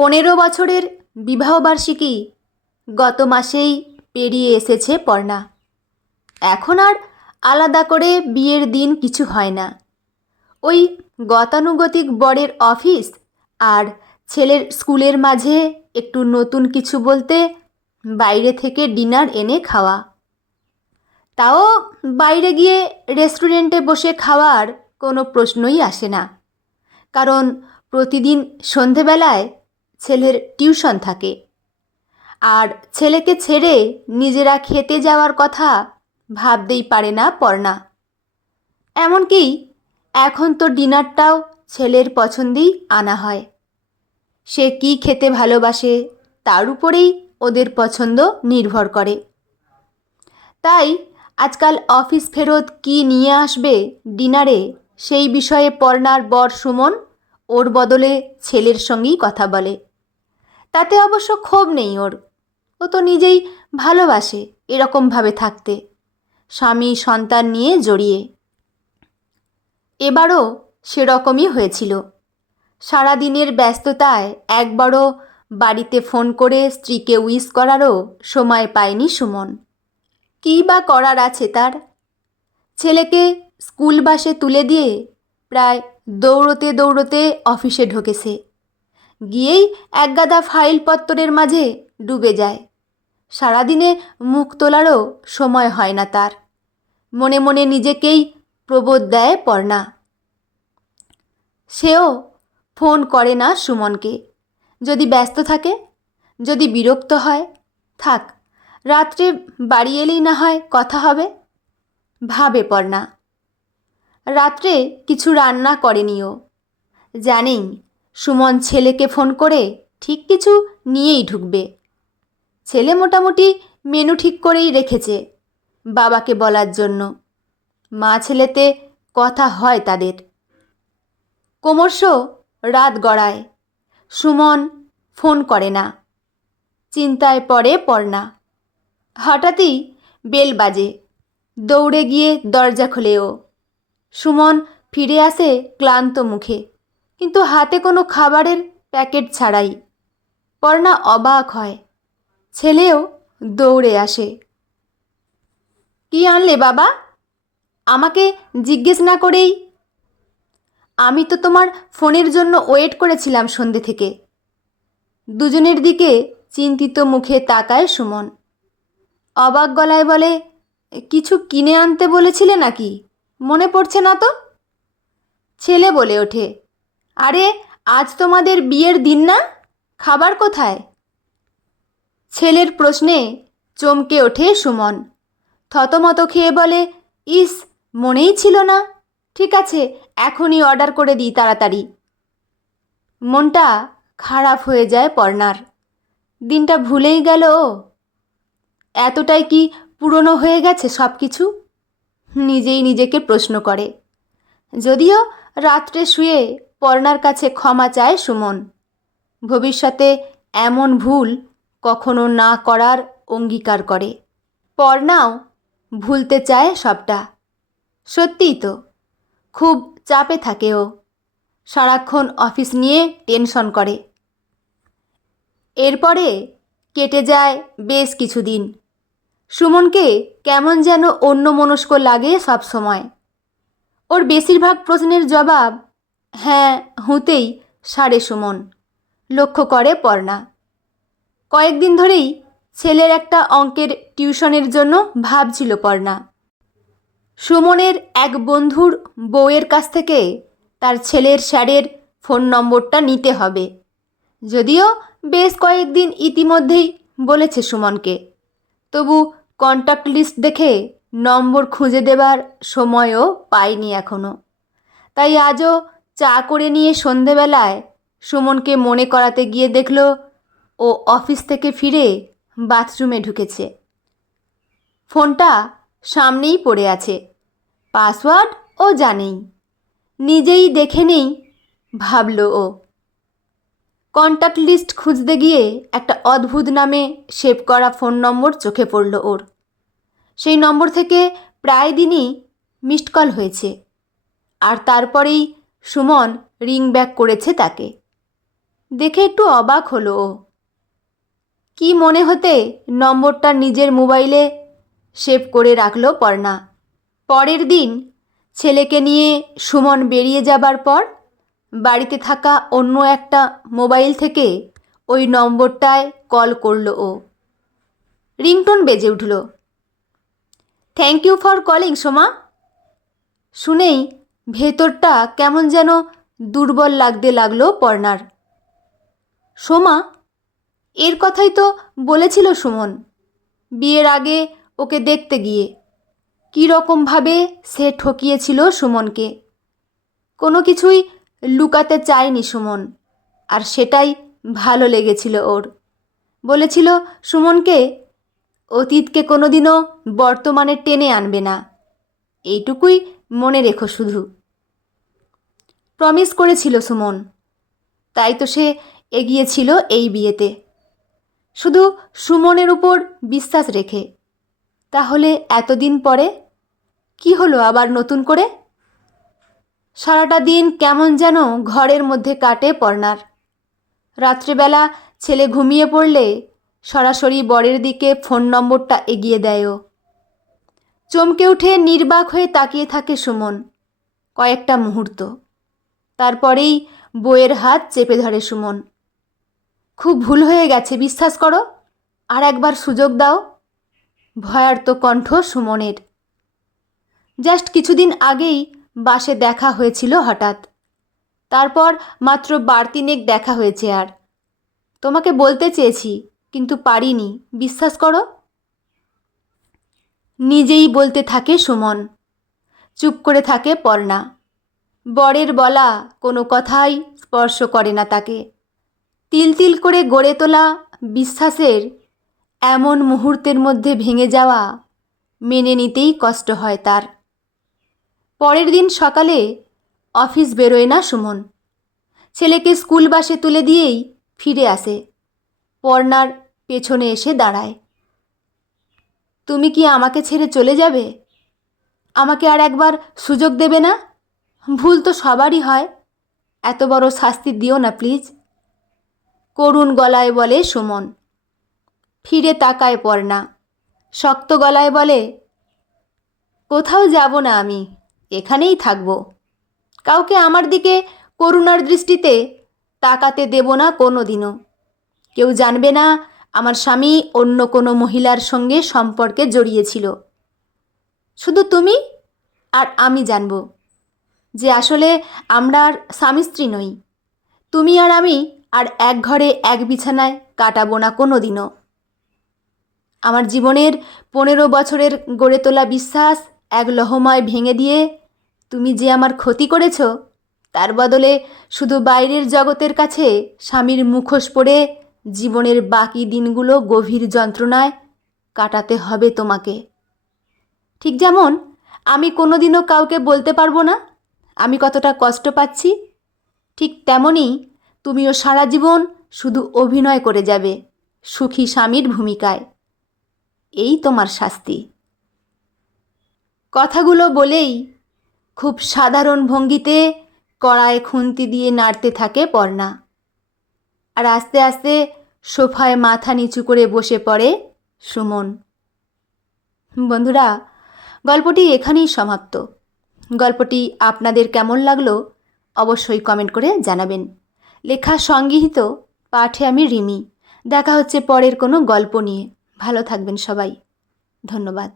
15 বছরের বিবাহবার্ষিকী গত মাসেই পেরিয়ে এসেছে পর্ণা। এখন আর আলাদা করে বিয়ের দিন কিছু হয় না। ওই গতানুগতিক বরের অফিস আর ছেলের স্কুলের মাঝে একটু নতুন কিছু বলতে বাইরে থেকে ডিনার এনে খাওয়া। তাও বাইরে গিয়ে রেস্টুরেন্টে বসে খাওয়ার কোনো প্রশ্নই আসে না, কারণ প্রতিদিন সন্ধেবেলায় ছেলের টিউশন থাকে। আর ছেলেকে ছেড়ে নিজেরা খেতে যাওয়ার কথা ভাবতেই পারে না পর্ণা। এমনকি এখন তো ডিনারটাও ছেলের পছন্দেই আনা হয়। সে কি খেতে ভালোবাসে তার উপরেই ওদের পছন্দ নির্ভর করে। তাই আজকাল অফিস ফেরত কি নিয়ে আসবে ডিনারে, সেই বিষয়ে পর্ণার বর সুমন ওর বদলে ছেলের সঙ্গেই কথা বলে। তাতে অবশ্য ক্ষোভ নেই ওর, ও তো নিজেই ভালোবাসে এরকমভাবে থাকতে, স্বামী সন্তান নিয়ে জড়িয়ে। এবারও সেরকমই হয়েছিল। সারাদিনের ব্যস্ততায় একবারও বাড়িতে ফোন করে স্ত্রীকে উইশ করারও সময় পায়নি সুমন। কী বা করার আছে তার? ছেলেকে স্কুল বাসে তুলে দিয়ে প্রায় দৌড়তে দৌড়তে অফিসে ঢোকেছে, গিয়েই একগাদা ফাইলপত্তরের মাঝে ডুবে যায়। সারাদিনে মুখ তোলারও সময় হয় না তার। মনে মনে নিজেকেই প্রবোধ দেয় পর্ণা। সেও ফোন করে না সুমনকে। যদি ব্যস্ত থাকে, যদি বিরক্ত হয়, থাক, রাত্রে বাড়ি এলেই না হয় কথা হবে, ভাবে পর্ণা। রাত্রে কিছু রান্না করেনিও, জানেই সুমন ছেলেকে ফোন করে ঠিক কিছু নিয়েই ঢুকবে। ছেলে মোটামুটি মেনু ঠিক করেই রেখেছে বাবাকে বলার জন্য। মা ছেলেতে কথা হয় তাদের। ক্রমশ রাত গড়ায়, সুমন ফোন করে না। চিন্তায় পড়ে পর্ণা। হঠাৎই বেল বাজে, দৌড়ে গিয়ে দরজা খোলে ও। সুমন ফিরে আসে ক্লান্ত মুখে, কিন্তু হাতে কোনো খাবারের প্যাকেট ছাড়াই। পর্ণা অবাক হয়, ছেলেও দৌড়ে আসে। কি আনলে বাবা? আমাকে জিজ্ঞেস না করেই? আমি তো তোমার ফোনের জন্য ওয়েট করেছিলাম সন্ধে থেকে। দুজনের দিকে চিন্তিত মুখে তাকায় সুমন। অবাক গলায় বলে, কিছু কিনে আনতে বলেছিলে নাকি? মনে পড়ছে না তো? ছেলে বলে ওঠে, আরে আজ তোমাদের বিয়ের দিন না, খাবার কোথায়? ছেলের প্রশ্নে চমকে ওঠে সুমন। থতমত খেয়ে বলে, ইস, মনেই ছিল না। ঠিক আছে, এখনই অর্ডার করে দিই তাড়াতাড়ি। মনটা খারাপ হয়ে যায় পর্ণার। দিনটা ভুলেই গেল ও। এতটাই কি পুরনো হয়ে গেছে সব কিছু? নিজেই নিজেকে প্রশ্ন করে। যদিও রাত্রে শুয়ে পর্ণার কাছে ক্ষমা চায় সুমন। ভবিষ্যতে এমন ভুল কখনো না করার অঙ্গীকার করে। পর্ণাও ভুলতে চায় সবটা। সত্যিই তো, খুব চাপে থাকে ও। সারাক্ষণ অফিস নিয়ে টেনশন করে। এরপরে কেটে যায় বেশ কিছুদিন। সুমনকে কেমন যেন অন্যমনস্ক লাগে সব সময়। ওর বেশিরভাগ প্রশ্নের জবাব হ্যাঁ হুঁতেই সারে সুমন, লক্ষ্য করে পর্ণা। কয়েকদিন ধরেই ছেলের একটা অঙ্কের টিউশনের জন্য ভাবছিল পর্ণা। সুমনের এক বন্ধুর বউয়ের কাছ থেকে তার ছেলের স্যারের ফোন নম্বরটা নিতে হবে। যদিও বেশ কয়েকদিন ইতিমধ্যেই বলেছে সুমনকে, তবু কন্ট্যাক্ট লিস্ট দেখে নম্বর খুঁজে দেবার সময়ও পায়নি এখনও। তাই আজও চা করে নিয়ে সন্ধেবেলায় সুমনকে মনে করাতে গিয়ে দেখল ও অফিস থেকে ফিরে বাথরুমে ঢুকেছে। ফোনটা সামনেই পড়ে আছে, পাসওয়ার্ড ও জানেই। নিজেই দেখে নেই ভাবল ও। কন্ট্যাক্ট লিস্ট খুঁজতে গিয়ে একটা অদ্ভুত নামে সেভ করা ফোন নম্বর চোখে পড়ল ওর। সেই নম্বর থেকে প্রায় দিনই মিসড কল হয়েছে, আর তারপরেই সুমন রিং ব্যাক করেছে তাকে। দেখে একটু অবাক হলো ও। কি মনে হতে নম্বরটা নিজের মোবাইলে সেভ করে রাখল পর্ণা। পরের দিন ছেলেকে নিয়ে সুমন বেরিয়ে যাবার পর বাড়িতে থাকা অন্য একটা মোবাইল থেকে ওই নম্বরটায় কল করলো ও। রিংটোন বেজে উঠল। Thank you for calling Soma. শুনেই ভেতরটা কেমন যেন দুর্বল লাগতে লাগলো পর্ণার। সোমা? এর কথাই তো বলেছিল সুমন বিয়ের আগে ওকে দেখতে গিয়ে। কী রকমভাবে সে ঠকিয়েছিল সুমনকে। কোনো কিছুই লুকাতে চায়নি সুমন, আর সেটাই ভালো লেগেছিল ওর। বলেছিল সুমনকে অতীতকে কোনোদিনও বর্তমানে টেনে আনবে না, এইটুকুই মনে রেখো শুধু। প্রমিস করেছিল সুমন, তাই তো সে এগিয়েছিল এই বিয়েতে, শুধু সুমনের উপর বিশ্বাস রেখে। তাহলে এতদিন পরে কি হলো আবার নতুন করে? সারাটা দিন কেমন যেন ঘরের মধ্যে কাটে পর্ণার। রাত্রেবেলা ছেলে ঘুমিয়ে পড়লে সরাসরি বরের দিকে ফোন নম্বরটা এগিয়ে দেয় ও। চমকে উঠে নির্বাক হয়ে তাকিয়ে থাকে সুমন কয়েকটা মুহূর্ত। তারপরেই বইয়ের হাত চেপে ধরে সুমন। খুব ভুল হয়ে গেছে, বিশ্বাস করো, আর একবার সুযোগ দাও। ভয়ার্ত কণ্ঠ সুমনের। জাস্ট কিছুদিন আগেই বাসে দেখা হয়েছিল হঠাৎ, তারপর মাত্র বারতিনেক দেখা হয়েছে। আর তোমাকে বলতে চেয়েছি কিন্তু পারিনি, বিশ্বাস করো। নিজেই বলতে থাকে সুমন। চুপ করে থাকে পর্ণা। বরের বলা কোনো কথাই স্পর্শ করে না তাকে। তিল তিল করে গড়ে তোলা বিশ্বাসের এমন মুহূর্তের মধ্যে ভেঙে যাওয়া মেনে নিতেই কষ্ট হয় তার। পরের দিন সকালে অফিস বেরোয় না সুমন। ছেলেকে স্কুল বাসে তুলে দিয়েই ফিরে আসে। পর্ণার পেছনে এসে দাঁড়ায়। তুমি কি আমাকে ছেড়ে চলে যাবে? আমাকে আর একবার সুযোগ দেবে না? ভুল তো সবারই হয়, এত বড় শাস্তি দিও না প্লিজ। করুণ গলায় বলে সুমন। ফিরে তাকায় পর্ণা। শক্ত গলায় বলে, কোথাও যাব না আমি, এখানেই থাকব। কাউকে আমার দিকে করুণার দৃষ্টিতে তাকাতে দেব না কোনো দিনও। কেউ জানবে না আমার স্বামী অন্য কোনো মহিলার সঙ্গে সম্পর্কে জড়িয়েছিল। শুধু তুমি আর আমি জানব যে আসলে আমরা আর স্বামী স্ত্রী নই। তুমি আর আমি আর এক ঘরে এক বিছানায় কাটাবো না কোনো দিনও। আমার জীবনের 15 বছরের গড়ে তোলা বিশ্বাস এক লহমায় ভেঙে দিয়ে তুমি যে আমার ক্ষতি করেছ, তার বদলে শুধু বাইরের জগতের কাছে স্বামীর মুখোশ পরে জীবনের বাকি দিনগুলো গভীর যন্ত্রণায় কাটাতে হবে তোমাকে। ঠিক যেমন আমি কোনোদিনও কাউকে বলতে পারবো না আমি কতটা কষ্ট পাচ্ছি, ঠিক তেমনই তুমিও সারা জীবন শুধু অভিনয় করে যাবে সুখী স্বামীর ভূমিকায়। এই তোমার শাস্তি। কথাগুলো বলেই খুব সাধারণ ভঙ্গিতে কড়ায় খুন্তি দিয়ে নাড়তে থাকে পর্ণা। আর আস্তে আস্তে সোফায় মাথা নিচু করে বসে পড়ে সুমন। বন্ধুরা, গল্পটি এখানেই সমাপ্ত। গল্পটি আপনাদের কেমন লাগলো অবশ্যই কমেন্ট করে জানাবেন। লেখা সংগৃহীত, পাঠে আমি রিমি। দেখা হচ্ছে পরের কোনো গল্প নিয়ে। ভালো থাকবেন সবাই। ধন্যবাদ।